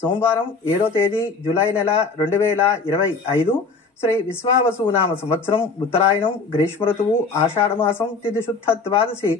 సోమవారం 7వ తేదీ జూలై నెల 2025 శ్రీ విశ్వావసునామ సంవత్సరం ఉత్తరాయణం గ్రీష్మ ఋతువు ఆషాఢమాసం తిథి శుద్ధ ద్వాదశి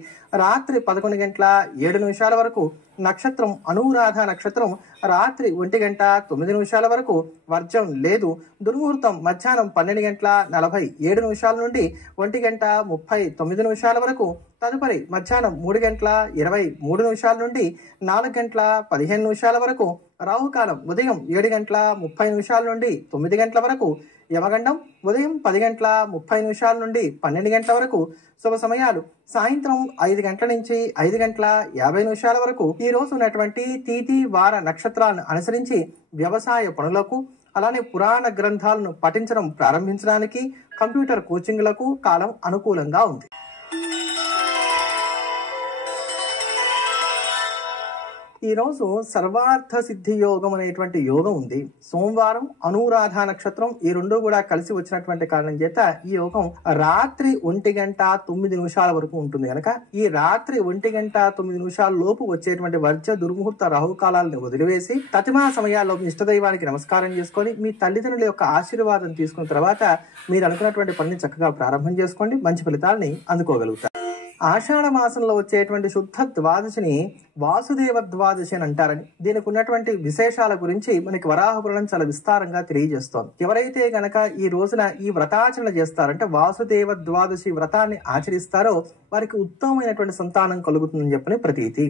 రాత్రి 11:07 వరకు, నక్షత్రం అనురాధ నక్షత్రం రాత్రి 1:09 వరకు, వర్జం లేదు, దుర్ముహూర్తం మధ్యాహ్నం 12:47 నుండి 1:39 వరకు, తదుపరి మధ్యాహ్నం 3:23 నుండి 4:15 వరకు, రాహుకాలం ఉదయం 7:30 నుండి 9 వరకు, యమగండం ఉదయం 10:30 నుండి 12 వరకు, శుభ సమయాలు సాయంత్రం 5 గంటల నుంచి 5:50 వరకు. ఈ రోజు ఉన్నటువంటి తిథి వార నక్షత్రాలను అనుసరించి వ్యవసాయ పనులకు, అలానే పురాణ గ్రంథాలను పఠించడం ప్రారంభించడానికి, కంప్యూటర్ కోచింగ్లకు కాలం అనుకూలంగా ఉంది. ఈ రోజు సర్వార్థ సిద్ధి యోగం అనేటువంటి యోగం ఉంది. సోమవారం అనురాధ నక్షత్రం ఈ రెండు కూడా కలిసి వచ్చినటువంటి కారణం చేత ఈ యోగం రాత్రి 1:09 వరకు ఉంటుంది కనుక ఈ రాత్రి 1:09 లోపు వచ్చేటువంటి వర్జ దుర్ముహూర్త రాహుకాలాలను వదిలివేసి తతిమా సమయాల్లో మీ ఇష్టదైవానికి నమస్కారం చేసుకొని మీ తల్లిదండ్రుల యొక్క ఆశీర్వాదం తీసుకున్న తర్వాత మీరు అనుకున్నటువంటి పనిని చక్కగా ప్రారంభం చేసుకోండి, మంచి ఫలితాలని అందుకోగలుగుతారు. ఆషాఢ మాసంలో వచ్చేటువంటి శుద్ధ ద్వాదశిని వాసుదేవ ద్వాదశి అని అంటారని, దీనికి ఉన్నటువంటి విశేషాల గురించి మనకి వరాహపురాణం చాలా విస్తారంగా తెలియజేస్తోంది. ఎవరైతే గనక ఈ రోజున ఈ వ్రతాచరణ చేస్తారంటే వాసుదేవ ద్వాదశి వ్రతాన్ని ఆచరిస్తారో వారికి ఉత్తమమైనటువంటి సంతానం కలుగుతుందని చెప్పని ప్రతీతి.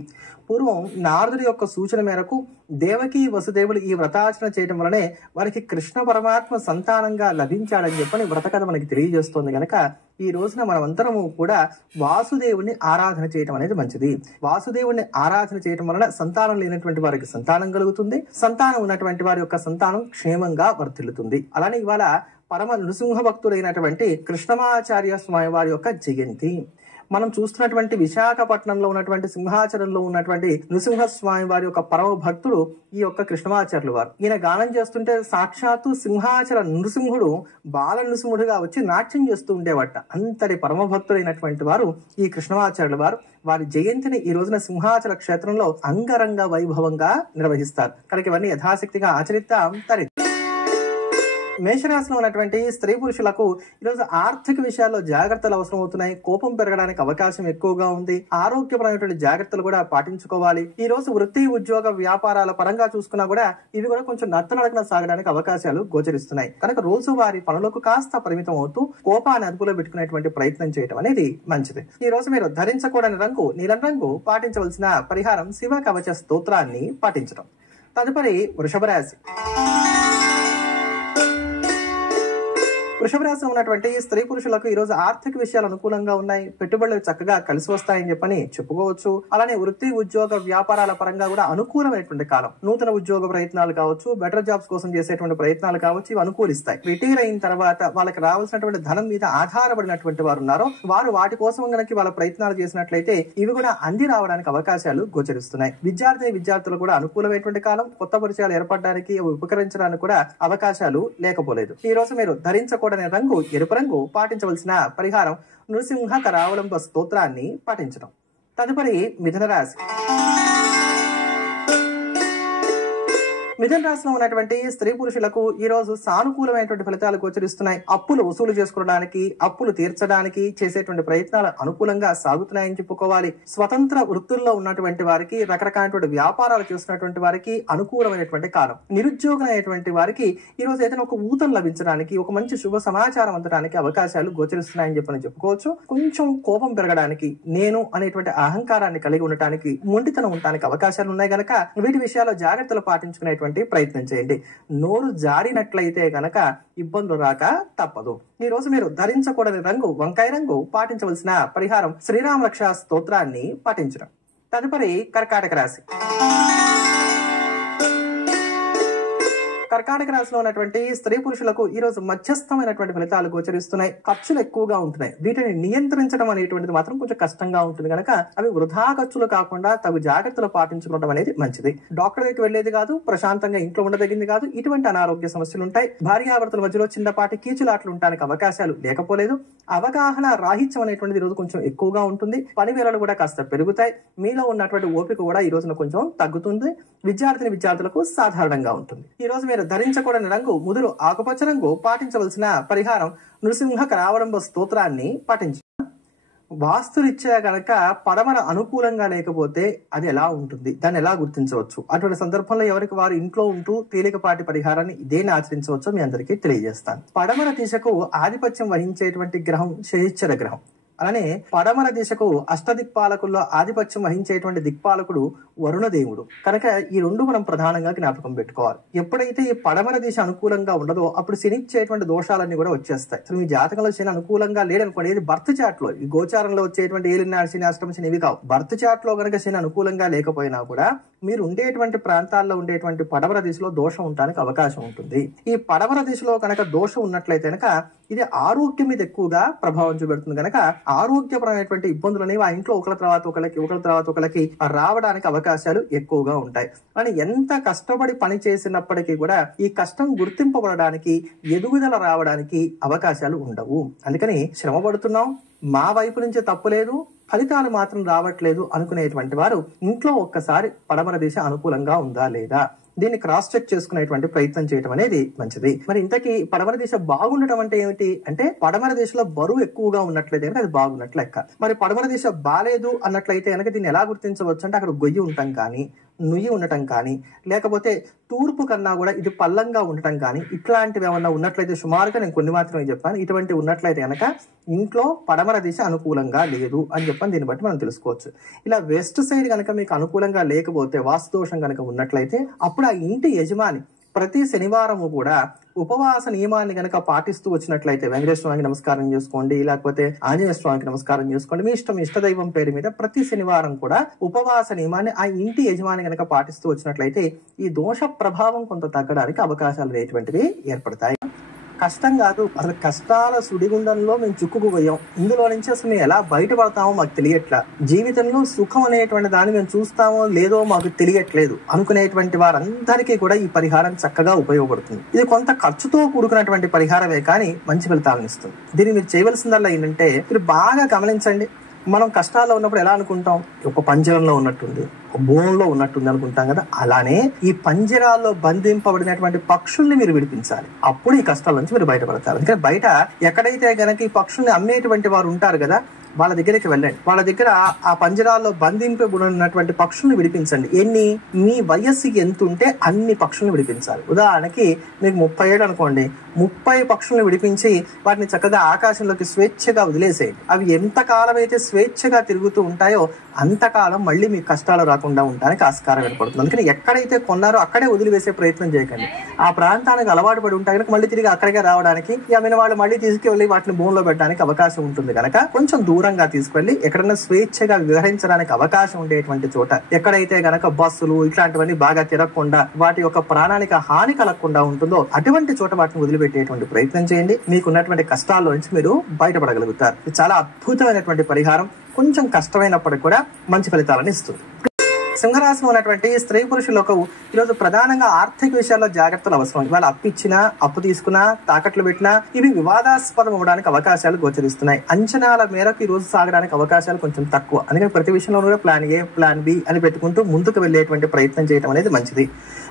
పూర్వం నారదుడి యొక్క సూచన మేరకు దేవకి వసుదేవులు ఈ వ్రతాచరణ చేయడం వలనే వారికి కృష్ణ పరమాత్మ సంతానంగా లభించాడని చెప్పని వ్రతకథ మనకి తెలియజేస్తోంది. గనక ఈ రోజున మనమందరము కూడా వాసుదేవుని ఆరాధన చేయడం అనేది మంచిది. వాసుదేవుని ఆరాధన చేయడం వలన సంతానం లేనటువంటి వారికి సంతానం కలుగుతుంది, సంతానం ఉన్నటువంటి వారి యొక్క సంతానం క్షేమంగా వర్ధిల్లుతుంది. అలానే ఇవాళ పరమ నృసింహ భక్తుడైనటువంటి కృష్ణమాచార్య స్వామి వారి యొక్క జయంతి. మనం చూస్తున్నటువంటి విశాఖపట్నంలో ఉన్నటువంటి సింహాచలంలో ఉన్నటువంటి నృసింహస్వామి వారి యొక్క పరమ భక్తుడు ఈ యొక్క కృష్ణమాచార్యులు వారు. ఈయన గానం చేస్తుంటే సాక్షాత్తు సింహాచల నృసింహుడు బాల నృసింహుడుగా వచ్చి నాట్యం చేస్తూ ఉండేవట. అంతటి పరమ భక్తుడైనటువంటి వారు ఈ కృష్ణమాచార్యులు వారు. వారి జయంతిని ఈ రోజున సింహాచల క్షేత్రంలో అంగరంగ వైభవంగా నిర్వహిస్తారు. కనుక ఇవన్నీ యథాశక్తిగా ఆచరిద్దాం. మేషరాశిలో ఉన్నటువంటి స్త్రీ పురుషులకు ఈరోజు ఆర్థిక విషయాల్లో జాగ్రత్తలు అవసరం అవుతున్నాయి. కోపం పెరగడానికి అవకాశం ఎక్కువగా ఉంది. ఆరోగ్యపరమైనటువంటి జాగ్రత్తలు కూడా పాటించుకోవాలి. ఈ రోజు వృత్తి ఉద్యోగ వ్యాపారాల పరంగా చూసుకున్నా కూడా ఇవి కూడా కొంచెం నత్తనడకన సాగడానికి అవకాశాలు గోచరిస్తున్నాయి. కనుక రోజు వారి పనులకు కాస్త పరిమితం అవుతూ కోపాన్ని అదుపులో పెట్టుకునేటువంటి ప్రయత్నం చేయడం అనేది మంచిది. ఈ రోజు మీరు ధరించకూడని రంగు నీలం రంగు, పాటించవలసిన పరిహారం శివ కవచ స్తోత్రాన్ని పాటించడం. తదుపరి వృషభ రాశి. వృషభ రాశిలో ఉన్నటువంటి స్త్రీ పురుషులకు ఈ రోజు ఆర్థిక విషయాలు అనుకూలంగా ఉన్నాయి. పెట్టుబడులు చక్కగా కలిసి వస్తాయని చెప్పని చెప్పుకోవచ్చు. అలానే వృత్తి ఉద్యోగ వ్యాపారాల పరంగా కూడా అనుకూలమైనటువంటి కాలం. నూతన ఉద్యోగ ప్రయత్నాలు కావచ్చు, బెటర్ జాబ్స్ కోసం చేసేటువంటి ప్రయత్నాలు కావచ్చు, ఇవి అనుకూలిస్తాయి. రిటైర్ అయిన తర్వాత వాళ్ళకి రావాల్సినటువంటి ధనం మీద ఆధారపడినటువంటి వారు ఉన్నారో వారు వాటి కోసం గనక వాళ్ళ ప్రయత్నాలు చేసినట్లయితే ఇవి కూడా అంది రావడానికి అవకాశాలు గోచరిస్తున్నాయి. విద్యార్థులు కూడా అనుకూలమైనటువంటి కాలం. కొత్త పరిచయాలు ఏర్పడడానికి ఉపకరించడానికి కూడా అవకాశాలు లేకపోలేదు. ఈ రోజు మీరు ధరించకూడని రంగు ఎరుపు రంగు, పాటించవలసిన పరిహారం నృసింహ కరావలంబ స్తోత్రాన్ని పాటించడం. తదుపరి మిథున రాశి. మిథున రాశిలో ఉన్నటువంటి స్త్రీ పురుషులకు ఈ రోజు సానుకూలమైనటువంటి ఫలితాలు గోచరిస్తున్నాయి. అప్పులు వసూలు చేసుకోవడానికి, అప్పులు తీర్చడానికి చేసేటువంటి ప్రయత్నాలు అనుకూలంగా సాగుతున్నాయని చెప్పుకోవాలి. స్వతంత్ర వృత్తుల్లో ఉన్నటువంటి వారికి, రకరకాలైనటువంటి వ్యాపారాలు చేస్తున్నటువంటి వారికి అనుకూలమైనటువంటి కాలం. నిరుద్యోగమైనటువంటి వారికి ఈ రోజు ఏదైనా ఒక ఊతం లభించడానికి, ఒక మంచి శుభ సమాచారం అందడానికి అవకాశాలు గోచరిస్తున్నాయని చెప్పని చెప్పుకోవచ్చు. కొంచెం కోపం పెరగడానికి, నేను అనేటువంటి అహంకారాన్ని కలిగి ఉండటానికి, మొండితనం ఉండటానికి అవకాశాలు ఉన్నాయి గనక వీటి విషయాల్లో జాగ్రత్తలు పాటించుకునేటువంటి ప్రయత్నం చేయండి. నోరు జారినట్లయితే గనక ఇబ్బందులు రాక తప్పదు. ఈ రోజు మీరు ధరించకూడని రంగు వంకాయ రంగు, పాటించవలసిన పరిహారం శ్రీరామ రక్ష స్తోత్రాన్ని పాటించడం. తదుపరి కర్కాటక రాశి. కర్కాటక రాశిలో ఉన్నటువంటి స్త్రీ పురుషులకు ఈ రోజు మధ్యస్థమైనటువంటి ఫలితాలు గోచరిస్తున్నాయి. ఖర్చులు ఎక్కువగా ఉంటున్నాయి. వీటిని నియంత్రించడం అనేటువంటిది మాత్రం కొంచెం కష్టంగా ఉంటుంది కనుక అవి వృధా ఖర్చులు కాకుండా తగు జాగ్రత్తలు పాటించుకోవడం అనేది మంచిది. డాక్టర్ దగ్గరికి వెళ్లేది కాదు, ప్రశాంతంగా ఇంట్లో ఉండదగింది కాదు. ఇటువంటి అనారోగ్య సమస్యలు ఉంటాయి. భార్యాభర్తల మధ్యలో చిన్నపాటి కీచులాట్లు ఉండడానికి అవకాశాలు లేకపోలేదు. అవగాహన రాహిత్యం అనేటువంటిది ఈ రోజు కొంచెం ఎక్కువగా ఉంటుంది. పని వేళలు కూడా కాస్త పెరుగుతాయి. మీలో ఉన్నటువంటి ఓపిక కూడా ఈ రోజున కొంచెం తగ్గుతుంది. విద్యార్థులకు సాధారణంగా ఉంటుంది. ఈ రోజు మీరు ధరించకూడని రంగు ముదురు ఆకుపచ్చ రంగు. పాటించవలసిన పరిహారం నృసింహ కరావడంబ స్తోత్రాన్ని పాటించు. వాస్తురీత్యా గనక పడమర అనుకూలంగా లేకపోతే అది ఎలా ఉంటుంది, దాన్ని ఎలా గుర్తించవచ్చు? అటువంటి సందర్భంలో ఎవరికి వారు ఇంట్లో ఉంటూ తేలికపాటి పరిహారాన్ని ఇదేని ఆచరించవచ్చో మీ అందరికీ తెలియజేస్తాను. పడమర దిశకు ఆధిపత్యం వహించేటువంటి గ్రహం శనిశ్చర గ్రహం. అలానే పడమర దిశకు అష్టదిక్పాలకుల్లో ఆధిపత్యం వహించేటువంటి దిక్పాలకుడు వరుణదేవుడు. కనుక ఈ రెండు మనం ప్రధానంగా జ్ఞాపకం పెట్టుకోవాలి. ఎప్పుడైతే ఈ పడమర దిశ అనుకూలంగా ఉండదో అప్పుడు శనిచ్చేటువంటి దోషాలన్నీ కూడా వచ్చేస్తాయి. మీ జాతకంలో శని అనుకూలంగా లేదనుకోండి, ఇది బర్త్ చాట్ లో, ఈ గోచారంలో వచ్చేటువంటి ఏలినాడు శని, అష్టమ శని ఇవి కావు. బర్త్ చాట్ లో కనుక శని అనుకూలంగా లేకపోయినా కూడా మీరు ఉండేటువంటి ప్రాంతాల్లో ఉండేటువంటి పడమర దిశలో దోషం ఉండడానికి అవకాశం ఉంటుంది. ఈ పడమర దిశలో కనుక దోషం ఉన్నట్లయితే కనుక ఇది ఆరోగ్యం మీద ఎక్కువగా ప్రభావం చూపెడుతుంది. కనుక ఆరోగ్యపరమైనటువంటి ఇబ్బందులు అనేవి ఆ ఇంట్లో ఒకరి తర్వాత ఒకరికి రావడానికి అవకాశాలు ఎక్కువగా ఉంటాయి. అని ఎంత కష్టపడి పని చేసినప్పటికీ కూడా ఈ కష్టం గుర్తింపబడడానికి, ఎదుగుదల రావడానికి అవకాశాలు ఉండవు. అందుకని శ్రమ పడుతున్నాం, మా వైపు నుంచి తప్పులేదు, ఫలితాలు మాత్రం రావట్లేదు అనుకునేటువంటి వారు ఇంట్లో ఒక్కసారి పడమర దిశ అనుకూలంగా ఉందా లేదా దీన్ని క్రాస్ చెక్ చేసుకునేటువంటి ప్రయత్నం చేయడం అనేది మంచిది. మరి ఇంతకీ పడమర దిశ బాగుండటం అంటే ఏమిటి అంటే, పడమర దిశలో బరువు ఎక్కువగా ఉన్నట్లయితే అది బాగున్నట్లు లెక్క. మరి పడమర దిశ బాలేదు అన్నట్లయితే కనుక దీన్ని ఎలా గుర్తించవచ్చు అంటే, అక్కడ గొయ్యి ఉండటం కానీ, నుయ్యి ఉండటం కానీ, లేకపోతే తూర్పు కన్నా కూడా ఇది పల్లంగా ఉండటం కానీ, ఇట్లాంటివి ఏమన్నా ఉన్నట్లయితే, సుమారుగా నేను కొన్ని మాత్రమే చెప్పాను, ఇటువంటి ఉన్నట్లయితే కనుక ఇంట్లో పడమర దిశ అనుకూలంగా లేదు అని చెప్పని దీన్ని బట్టి మనం తెలుసుకోవచ్చు. ఇలా వెస్ట్ సైడ్ కనుక మీకు అనుకూలంగా లేకపోతే, వాస్తుదోషం కనుక ఉన్నట్లయితే అప్పుడు ఆ ఇంటి యజమాని ప్రతి శనివారము కూడా ఉపవాస నియమాన్ని గనక పాటిస్తూ వచ్చినట్లయితే, వెంకటేశ్వర స్వామికి నమస్కారం చేసుకోండి, లేకపోతే ఆంజనేయ స్వామికి నమస్కారం చేసుకోండి, మీ ఇష్టదైవం పేరు మీద ప్రతి శనివారం కూడా ఉపవాస నియమాన్ని ఆ ఇంటి యజమాని గనక పాటిస్తూ వచ్చినట్లయితే ఈ దోష ప్రభావం కొంత తగ్గడానికి అవకాశాలు అనేటువంటివి ఏర్పడతాయి. కష్టం కాదు, అసలు కష్టాల సుడిగుండంలో మేము చిక్కుకుపోయాం, ఇందులో నుంచి అసలు మేము ఎలా బయటపడతామో మాకు తెలియట్లా, జీవితంలో సుఖం అనేటువంటి దాన్ని మేము చూస్తామో లేదో మాకు తెలియట్లేదు అనుకునేటువంటి వారందరికీ కూడా ఈ పరిహారం చక్కగా ఉపయోగపడుతుంది. ఇది కొంత ఖర్చుతో కూడుకున్నటువంటి పరిహారమే కానీ మంచి ఫలితాలను ఇస్తుంది. దీన్ని మీరు చేయవలసిందల్లా ఏంటంటే, మీరు బాగా గమనించండి. మనం కష్టాల్లో ఉన్నప్పుడు ఎలా అనుకుంటాం, ఒక పంజరంలో ఉన్నట్టుంది, ఒక భూమిలో ఉన్నట్టుంది అనుకుంటాం కదా. అలానే ఈ పంజరాల్లో బంధింపబడినటువంటి పక్షుల్ని మీరు విడిపించాలి. అప్పుడు ఈ కష్టాల నుంచి మీరు బయటపడతారు. ఎందుకంటే బయట ఎక్కడైతే గనక ఈ పక్షుల్ని అమ్మేటువంటి వారు ఉంటారు కదా, వాళ్ళ దగ్గరికి వెళ్ళండి. వాళ్ళ దగ్గర ఆ పంజరాల్లో బంధింపబడినటువంటి పక్షుల్ని విడిపించండి. మీ వయస్సుకి ఎంత ఉంటే అన్ని పక్షుల్ని విడిపించాలి. ఉదాహరణకి మీకు 30 ఏళ్ళు అనుకోండి, 30 పక్షుల్ని విడిపించి వాటిని చక్కగా ఆకాశంలోకి స్వేచ్ఛగా వదిలేసేయండి. అవి ఎంత కాలం అయితే స్వేచ్ఛగా తిరుగుతూ ఉంటాయో అంతకాలం మళ్ళీ మీకు కష్టాలు రాకుండా ఉండడానికి ఆస్కారం ఏర్పడుతుంది. అందుకని ఎక్కడైతే కొన్నారో అక్కడే వదిలివేసే ప్రయత్నం చేయకండి. ఆ ప్రాంతానికి అలవాటు పడి ఉంటాయి కనుక మళ్ళీ తిరిగి అక్కడికే రావడానికి, అమ్మిన వాళ్ళు మళ్ళీ తీసుకువెళ్ళి వాటిని భూమిలో పెట్టడానికి అవకాశం ఉంటుంది కనుక కొంచెం దూరంగా తీసుకెళ్లి ఎక్కడైనా స్వేచ్ఛగా విహరించడానికి అవకాశం ఉండేటువంటి చోట, ఎక్కడైతే గనక బస్సులు ఇట్లాంటివన్నీ బాగా తిరగకుండా వాటి యొక్క ప్రాణానికి హాని కలగకుండా ఉంటుందో అటువంటి చోట వాటిని వదిలిపెట్టేటువంటి ప్రయత్నం చేయండి. మీకున్నటువంటి కష్టాల్లో నుంచి మీరు బయటపడగలుగుతారు. ఇది చాలా అద్భుతమైనటువంటి పరిహారం. కొంచెం కష్టమైనప్పటికీ కూడా మంచి ఫలితాలను ఇస్తుంది. సింహరాశిలో ఉన్నటువంటి స్త్రీ పురుషులకు ఈరోజు ప్రధానంగా ఆర్థిక విషయాల్లో జాగ్రత్తలు అవసరం. ఇవాళ అప్పిచ్చినా, అప్పు తీసుకున్నా, తాకట్లు పెట్టినా ఇవి వివాదాస్పదం అవ్వడానికి అవకాశాలు గోచరిస్తున్నాయి. అంచనాల మేరకు ఈ రోజు సాగడానికి అవకాశాలు కొంచెం తక్కువ. అందుకని ప్రతి విషయంలో కూడా ప్లాన్ ఏ, ప్లాన్ బి అని పెట్టుకుంటూ ముందుకు వెళ్లేటువంటి ప్రయత్నం చేయడం అనేది మంచిది.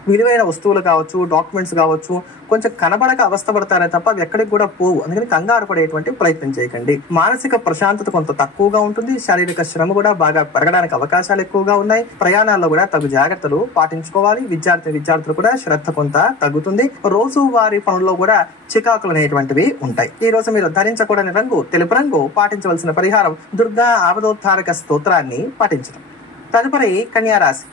విలువైన వస్తువులు కావచ్చు, డాక్యుమెంట్స్ కావచ్చు, కొంచెం కనబడక అవస్థపడతారే తప్ప అవి ఎక్కడికి కూడా పోవు. అందుకని కంగారు పడేటువంటి ప్రయత్నం చేయకండి. మానసిక ప్రశాంతత కొంత తక్కువగా ఉంటుంది. శారీరక శ్రమ కూడా బాగా పెరగడానికి అవకాశాలు ఎక్కువగా ఉన్నాయి. ప్రయాణాల్లో కూడా తగు జాగ్రత్తలు పాటించుకోవాలి. విద్యార్థులు కూడా శ్రద్ధ కొంత తగ్గుతుంది. రోజు వారి పనుల్లో కూడా చికాకులు అనేటువంటివి ఉంటాయి. ఈ రోజు మీరు ధరించకూడని రంగు తెలుపు రంగు. పాటించవలసిన పరిహారం దుర్గా ఆపదోద్ధారక స్తోత్రాన్ని పాటించడం. తదుపరి కన్యా రాశి.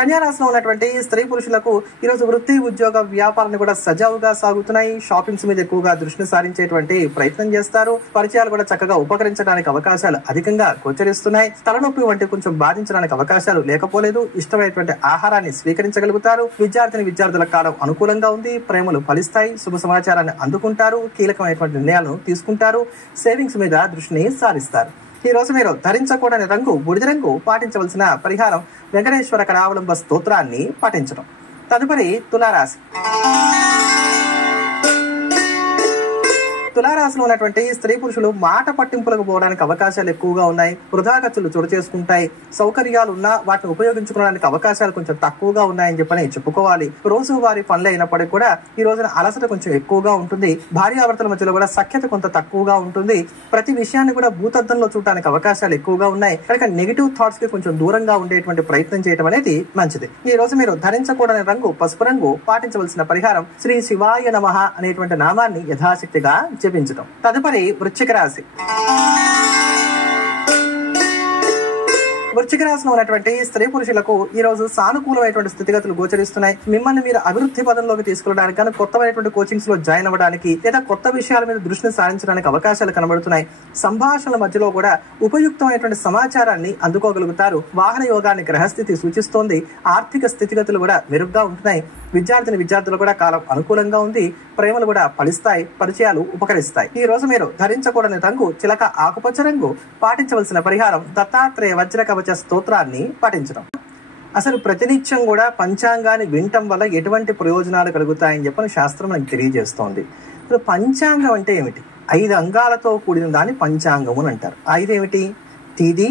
కన్యారాశిలో ఉన్నటువంటి స్త్రీ పురుషులకు ఈ రోజు వృత్తి, ఉద్యోగ, వ్యాపారాన్ని కూడా సజావుగా సాగుతున్నాయి. షాపింగ్స్ మీద ఎక్కువగా దృష్టిని సారించేటువంటి ప్రయత్నం చేస్తారు. పరిచయాలు కూడా చక్కగా ఉపకరించడానికి అవకాశాలు అధికంగా గోచరిస్తున్నాయి. తలనొప్పి వంటి కొంచెం బాధించడానికి అవకాశాలు లేకపోలేదు. ఇష్టమైనటువంటి ఆహారాన్ని స్వీకరించగలుగుతారు. విద్యార్థుల కాలం అనుకూలంగా ఉంది. ప్రేమలు ఫలిస్తాయి. శుభ సమాచారాన్ని అందుకుంటారు. కీలకమైనటువంటి నిర్ణయాలను తీసుకుంటారు. సేవింగ్స్ మీద దృష్టిని సారిస్తారు. ఈ రోజు మీరు ధరించకూడని రంగు బూడిద రంగు. పాటించవలసిన పరిహారం వెంకటేశ్వర కరావలంబ స్తోత్రాన్ని పఠించడం. తదుపరి తులారాశి. తులారాశిలో ఉన్నటువంటి స్త్రీ పురుషులు మాట పట్టింపులకు పోవడానికి అవకాశాలు ఎక్కువగా ఉన్నాయి. వృధా ఖర్చులు చోటు చేసుకుంటాయి. సౌకర్యాలు ఉన్నా వాటిని ఉపయోగించుకోవడానికి అవకాశాలు కొంచెం తక్కువగా ఉన్నాయని చెప్పని చెప్పుకోవాలి. రోజువారీ పనులు అయినప్పటికీ కూడా ఈ రోజున అలసట కొంచెం ఎక్కువగా ఉంటుంది. భార్యాభర్తల మధ్యలో కూడా సఖ్యత కొంత తక్కువగా ఉంటుంది. ప్రతి విషయాన్ని కూడా భూతద్దంలో చూడడానికి అవకాశాలు ఎక్కువగా ఉన్నాయి. కనుక నెగిటివ్ థాట్స్ కి కొంచెం దూరంగా ఉండేటువంటి ప్రయత్నం చేయడం అనేది మంచిది. ఈ రోజు మీరు ధరించకూడని రంగు పసుపు రంగు. పాటించవలసిన పరిహారం శ్రీ శివాయ నమః అనేటువంటి నామాన్ని యథాశక్తిగా జపించడం. తదుపరి వృశ్చిక రాశి. వృశ్చిక రాశిలో ఉన్నటువంటి స్త్రీ పురుషులకు ఈ రోజు సానుకూలమైనటువంటి స్థితిగతులు గోచరిస్తున్నాయి. మిమ్మల్ని మీరు అభివృద్ధి పదంలోకి తీసుకెళ్ళడానికి కానీ కొత్తమైనటువంటి కోచింగ్స్ లో జాయిన్ అవ్వడానికి లేదా కొత్త విషయాల మీద దృష్టిని సారించడానికి అవకాశాలు కనబడుతున్నాయి. సంభాషణల మధ్యలో కూడా ఉపయుక్తమైనటువంటి సమాచారాన్ని అందుకోగలుగుతారు. వాహన యోగాన్ని గ్రహస్థితి సూచిస్తోంది. ఆర్థిక స్థితిగతులు కూడా మెరుగ్గా ఉంటున్నాయి. విద్యార్థులు కూడా కాలం అనుకూలంగా ఉంది. ప్రేమలు కూడా ఫలిస్తాయి. పరిచయాలు ఉపకరిస్తాయి. ఈ రోజు మీరు ధరించకూడని రంగు చిలక ఆకుపచ్చ రంగు. పాటించవలసిన పరిహారం దత్తాత్రేయ వజ్ర కవచ స్తోత్రాన్ని పఠించడం. అసలు ప్రతినిత్యం కూడా పంచాంగాన్ని వినటం వల్ల ఎటువంటి ప్రయోజనాలు కలుగుతాయని చెప్పని శాస్త్రం మనకు తెలియజేస్తోంది. ఇప్పుడు పంచాంగం అంటే ఏమిటి? 5 అంగాలతో కూడిన దాన్ని పంచాంగము అని అంటారు. 5 ఏమిటి? తిథి,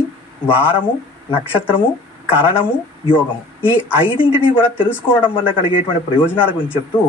వారము, నక్షత్రము, కరణము, యోగము. ఈ 5ంటిని కూడా తెలుసుకోవడం వల్ల కలిగేటువంటి ప్రయోజనాల గురించి చెప్తూ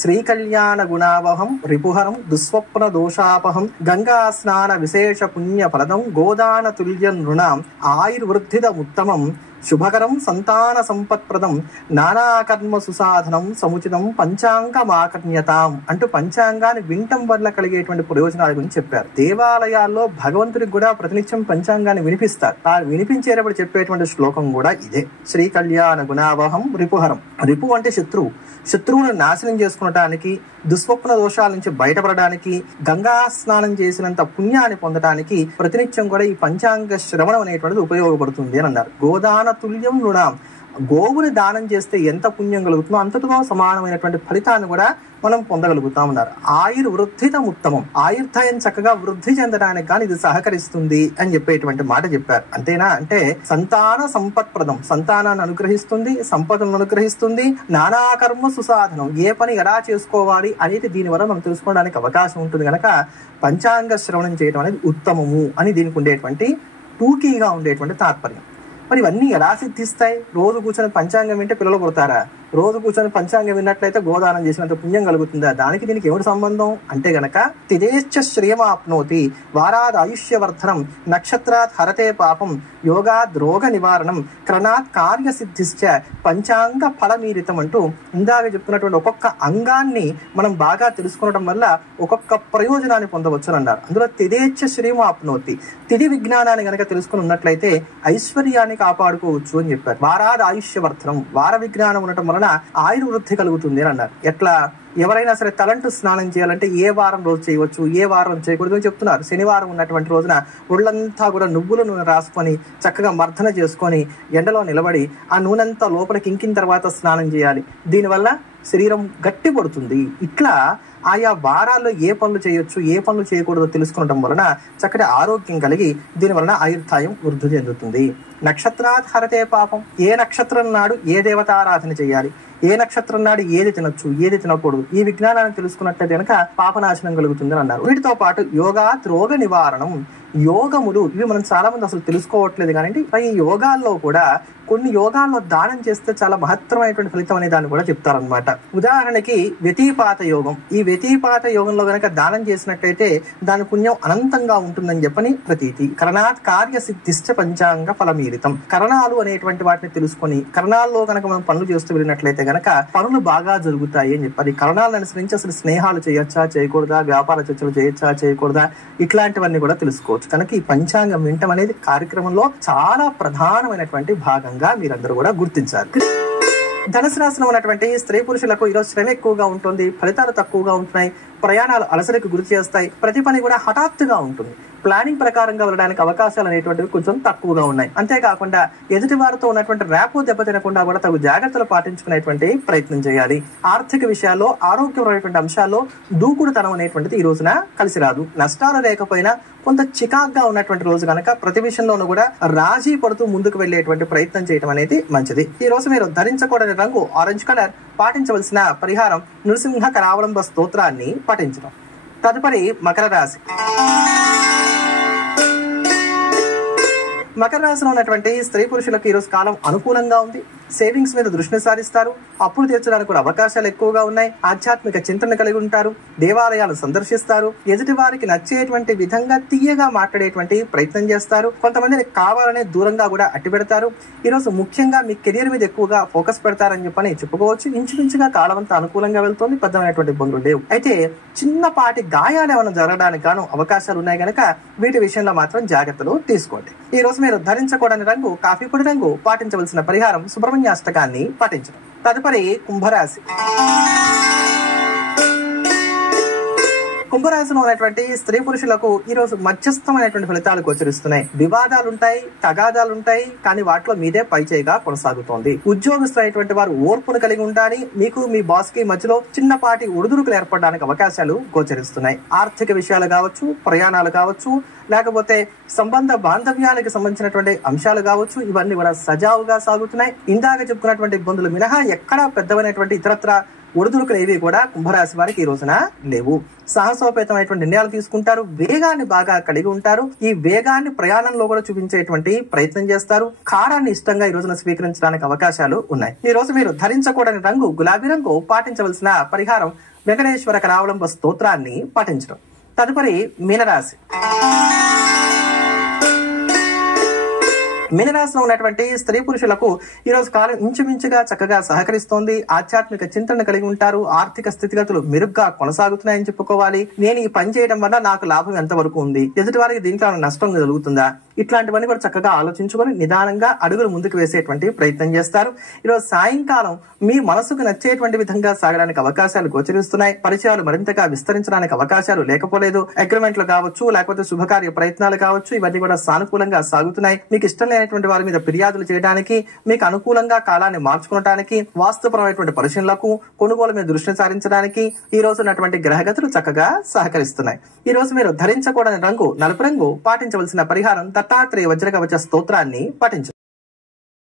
శ్రీ కళ్యాణ గుణావహం రిపుహరం దుస్వప్న దోషాపహం గంగా స్నాన విశేష పుణ్య ఫలదం గోదాన తుల్య నృణాం ఆయుర్వృద్ధిద ఉత్తమం శుభకరం సంతాన సంపత్ప్రదం నానాకర్మ సుసాధనం సముచితం పంచాంగమాకర్ణ్యతాం అంటూ పంచాంగాన్ని వినటం వల్ల కలిగేటువంటి ప్రయోజనాల గురించి చెప్పారు. దేవాలయాల్లో భగవంతుడికి కూడా ప్రతినిత్యం పంచాంగాన్ని వినిపిస్తారు. ఆ వినిపించేటప్పుడు చెప్పేటువంటి శ్లోకం కూడా ఇదే. శ్రీ కళ్యాణ గుణావహం రిపుహరం. రిపు అంటే శత్రువు. శత్రువును నాశనం చేసుకునటానికి, దుస్వప్న దోషాల నుంచి బయటపడడానికి, గంగా స్నానం చేసినంత పుణ్యాన్ని పొందడానికి ప్రతినిత్యం కూడా ఈ పంచాంగ శ్రవణం అనేటువంటిది ఉపయోగపడుతుంది అని అన్నారు. గోదాన తుల్యం నృణాం. గోవుని దానం చేస్తే ఎంత పుణ్యం కలుగుతుందో అంతటితో సమానమైనటువంటి ఫలితాన్ని కూడా మనం పొందగలుగుతామన్నారు. ఆయుర్వృద్ధితం ఉత్తమం. ఆయుర్దాయం చక్కగా వృద్ధి చెందడానికి కానీ ఇది సహకరిస్తుంది అని చెప్పేటువంటి మాట చెప్పారు. అంతేనా? అంటే సంతాన సంపత్ప్రదం. సంతానాన్ని అనుగ్రహిస్తుంది, సంపదలను అనుగ్రహిస్తుంది. నానాకర్మ సుసాధనం. ఏ పని ఎలా చేసుకోవాలి అనేది దీని వల్ల మనం తెలుసుకోవడానికి అవకాశం ఉంటుంది. కనుక పంచాంగ శ్రవణం చేయడం అనేది ఉత్తమము అని దీనికి ఉండేటువంటి టూకీగా ఉండేటువంటి తాత్పర్యం. మరి ఇవన్నీ ఎలా సిద్ధిస్తాయి? రోజు కూర్చొని పంచాంగం వింటే పిల్లలు పుడతారా? రోజు కూర్చొని పంచాంగం విన్నట్లయితే గోదానం చేసినంత పుణ్యం కలుగుతుందా? దానికి దీనికి ఏమిటి సంబంధం అంటే గనక తిదేశ్చ శ్రియమాప్నోతి వారాద్ ఆయుష్యవర్ధనం నక్షత్రాత్ హరతే పాపం యోగాద్ రోగ నివారణం క్రణాత్ కార్యసిద్ధిశ్చ పంచాంగ ఫలమీరితం అంటూ ఇందాక చెప్తున్నటువంటి ఒక్కొక్క అంగాన్ని మనం బాగా తెలుసుకోవడం వల్ల ఒక్కొక్క ప్రయోజనాన్ని పొందవచ్చు అన్నారు. అందులో తిదేచ్ఛ శ్రీమాప్నోతి. తిథి విజ్ఞానాన్ని గనక తెలుసుకుని ఉన్నట్లయితే ఐశ్వర్యాన్ని కాపాడుకోవచ్చు అని చెప్పారు. వారాద్ ఆయుష్యవర్ధనం. వార విజ్ఞానం ఉండటం వలన ఆయుర్వృద్ధి కలుగుతుంది అని అన్నారు. ఎట్లా? ఎవరైనా సరే తలంటు స్నానం చేయాలంటే ఏ వారం రోజు చేయవచ్చు, ఏ వారం చేయకూడదు అని చెప్తున్నారు. శనివారం ఉన్నటువంటి రోజున ఒళ్ళంతా కూడా నువ్వుల నూనె రాసుకొని చక్కగా మర్దన చేసుకొని ఎండలో నిలబడి ఆ నూనెంతా లోపలికి ఇంకిన తర్వాత స్నానం చేయాలి. దీనివల్ల శరీరం గట్టి పడుతుంది. ఇట్లా ఆయా వారాల్లో ఏ పనులు చేయొచ్చు, ఏ పనులు చేయకూడదో తెలుసుకోవడం వలన చక్కటి ఆరోగ్యం కలిగి దీని వలన ఆయుర్దాయం వృద్ధి చెందుతుంది. నక్షత్రాత్ హరతే పాపం. ఏ నక్షత్రం నాడు ఏ దేవతారాధన చేయాలి, ఏ నక్షత్రం నాడు ఏది తినొచ్చు, ఏది తినకూడదు, ఈ విజ్ఞానాన్ని తెలుసుకున్నట్లయితే కనుక పాపనాశనం కలుగుతుంది అని అన్నారు. వీటితో పాటు యోగాత్ రోగ నివారణం. యోగములు ఇవి మనం చాలా మంది అసలు తెలుసుకోవట్లేదు. కానీ ఈ యోగాల్లో కూడా కొన్ని యోగాల్లో దానం చేస్తే చాలా మహత్తరమైనటువంటి ఫలితం అనే దాన్ని కూడా చెప్తారనమాట. ఉదాహరణకి వ్యతిపాత యోగం. ఈ వ్యతిపాత యోగంలో గనక దానం చేసినట్లయితే దాని పుణ్యం అనంతంగా ఉంటుందని చెప్పని ప్రతీతి. కరణాత్ కార్య సిద్ధిశ్చ పంచాంగ ఫలమీరితం. కరణాలు అనేటువంటి వాటిని తెలుసుకొని కరణాల్లో గనక మనం పనులు చేస్తూ వెళ్ళినట్లయితే గనక పనులు బాగా జరుగుతాయి అని చెప్పారు. కరణాలను అనుసరించి అసలు స్నేహాలు చేయొచ్చా చేయకూడదా, వ్యాపార చర్చలు చేయొచ్చా చేయకూడదా, ఇట్లాంటివన్నీ కూడా తెలుసుకోవచ్చు. కనుక ఈ పంచాంగం వినటం అనేది కార్యక్రమంలో చాలా ప్రధానమైనటువంటి భాగంగా మీరందరూ కూడా గుర్తించాలి. ధనుసు రాశిలో ఉన్నటువంటి స్త్రీ పురుషులకు ఈరోజు శ్రమ ఎక్కువగా ఉంటుంది, ఫలితాలు తక్కువగా ఉంటున్నాయి, ప్రయాణాలు అలసటకు గురి చేస్తాయి, ప్రతి పని కూడా హఠాత్తుగా ఉంటుంది, ప్లానింగ్ ప్రకారంగా వెళ్ళడానికి అవకాశాలు అనేటువంటివి కొంచెం తక్కువగా ఉన్నాయి. అంతేకాకుండా ఎదుటి వారితో ఉన్నటువంటి ర్యాపో దెబ్బతినకుండా కూడా తగు జాగ్రత్తలు పాటించుకునేటువంటి ప్రయత్నం చేయాలి. ఆర్థిక విషయాల్లో, ఆరోగ్యపరమైనటువంటి అంశాల్లో దూకుడుతనం అనేటువంటిది ఈ రోజున కలిసి రాదు. నష్టాలు లేకపోయినా కొంత చికాగ్గా ఉన్నటువంటి రోజు కనుక ప్రతి విషయంలోనూ కూడా రాజీ పడుతూ ముందుకు వెళ్లేటువంటి ప్రయత్నం చేయడం అనేది మంచిది. ఈ రోజు మీరు ధరించకూడని రంగు ఆరెంజ్ కలర్. పాటించవలసిన పరిహారం నృసింహ కరావలంబ స్తోత్రాన్ని పఠించడం. తదుపరి మకర రాశి. మకర రాశిలో ఉన్నటువంటి స్త్రీ పురుషులకు ఈ రోజు కాలం అనుకూలంగా ఉంది. సేవింగ్స్ మీద దృష్టిని సారిస్తారు, అప్పులు తీర్చడానికి కూడా అవకాశాలు ఎక్కువగా ఉన్నాయి, ఆధ్యాత్మిక చింతన కలిగి ఉంటారు, దేవాలయాలు సందర్శిస్తారు, ఎదుటి వారికి నచ్చేటువంటి విధంగా తీయగా మాట్లాడేటువంటి ప్రయత్నం చేస్తారు, కొంతమందిని కావాలనే దూరంగా కూడా అట్టి పెడతారు. ఈ రోజు ముఖ్యంగా మీ కెరియర్ మీద ఎక్కువగా ఫోకస్ పెడతారని చెప్పని చెప్పుకోవచ్చు. ఇంచుమించుగా కాలం అంతా అనుకూలంగా వెళ్తోంది, పెద్దమైనటువంటి ఇబ్బందులు లేవు. అయితే చిన్నపాటి గాయాలు ఏమైనా జరగడానికి గాను అవకాశాలు ఉన్నాయి కనుక వీటి విషయంలో మాత్రం జాగ్రత్తలు తీసుకోండి. ఈ రోజు మీరు ధరించకూడని రంగు కాఫీ పొడి రంగు. పాటించవలసిన పరిహారం సుబ్రహ్మణ్యాష్టకాన్ని పఠించడం. తదుపరి కుంభరాశి. కుంభరాశిలో ఉన్నటువంటి స్త్రీ పురుషులకు ఈ రోజు మధ్యస్థమైనటువంటి ఫలితాలు గోచరిస్తున్నాయి. వివాదాలుంటాయి, తగాదాలుంటాయి, కానీ వాటిలో మీదే పైచేయిగా కొనసాగుతోంది. ఉద్యోగస్తులైనటువంటి వారు ఓర్పును కలిగి ఉండాలి. మీకు మీ బాస్ కి మధ్యలో చిన్నపాటి ఒడిదుడుకులు ఏర్పడడానికి అవకాశాలు గోచరిస్తున్నాయి. ఆర్థిక విషయాలు కావచ్చు, ప్రయాణాలు కావచ్చు, లేకపోతే సంబంధ బాంధవ్యాలకు సంబంధించినటువంటి అంశాలు కావచ్చు, ఇవన్నీ కూడా సజావుగా సాగుతున్నాయి. ఇందాక చెప్పుకున్నటువంటి ఇబ్బందులు మినహా ఎక్కడా పెద్దవైనటువంటి ఇతరత్ర ఒడిదుడుకులు ఏవి కూడా కుంభరాశి వారికి ఈ రోజున లేవు. సాహసోపేతమైనటువంటి నిర్ణయాలు తీసుకుంటారు, వేగాన్ని బాగా కలిగి ఉంటారు. ఈ వేగాన్ని ప్రయాణంలో కూడా చూపించేటువంటి ప్రయత్నం చేస్తారు. కారాన్ని ఇష్టంగా ఈ రోజున స్వీకరించడానికి అవకాశాలు ఉన్నాయి. ఈ రోజు మీరు ధరించకూడని రంగు గులాబీ రంగు. పాటించవలసిన పరిహారం వెంకటేశ్వర కరావలంబ స్తోత్రాన్ని పఠించడం. తదుపరి మీనరాశి. మీనరాశిలో ఉన్నటువంటి స్త్రీ పురుషులకు ఈ రోజు కాలం ఇంచుమించుగా చక్కగా సహకరిస్తోంది. ఆధ్యాత్మిక చింతన కలిగి ఉంటారు. ఆర్థిక స్థితిగతులు మెరుగ్గా కొనసాగుతున్నాయని చెప్పుకోవాలి. నేను ఈ పని చేయడం వల్ల నాకు లాభం ఎంతవరకు ఉంది, ఎదుటి వారికి దీంట్లో నష్టం జరుగుతుందా, ఇట్లాంటివన్నీ కూడా చక్కగా ఆలోచించుకొని నిదానంగా అడుగులు ముందుకు వేసేటువంటి ప్రయత్నం చేస్తారు. ఈరోజు సాయంకాలం మీ మనసుకు నచ్చేటువంటి విధంగా సాగడానికి అవకాశాలు గోచరిస్తున్నాయి. పరిచయాలు మరింతగా విస్తరించడానికి అవకాశాలు లేకపోలేదు. అగ్రిమెంట్లు కావచ్చు, లేకపోతే శుభకార్య ప్రయత్నాలు కావచ్చు, ఇవన్నీ కూడా సానుకూలంగా సాగుతున్నాయి. మీకు ఇష్టం లేనటువంటి వారి మీద ఫిర్యాదులు చేయడానికి, మీకు అనుకూలంగా కాలాన్ని మార్చుకోవడానికి, వాస్తుపరమైనటువంటి పరిశీలనలకు, కొనుగోలు మీద దృష్టిని సారించడానికి ఈ రోజు ఉన్నటువంటి గ్రహగతులు చక్కగా సహకరిస్తున్నాయి. ఈ రోజు మీరు ధరించకూడని రంగు నలుపు రంగు. పాటించవలసిన పరిహారం దత్తాత్రేయ వజ్రకవచ స్తోత్రాన్ని పఠించు.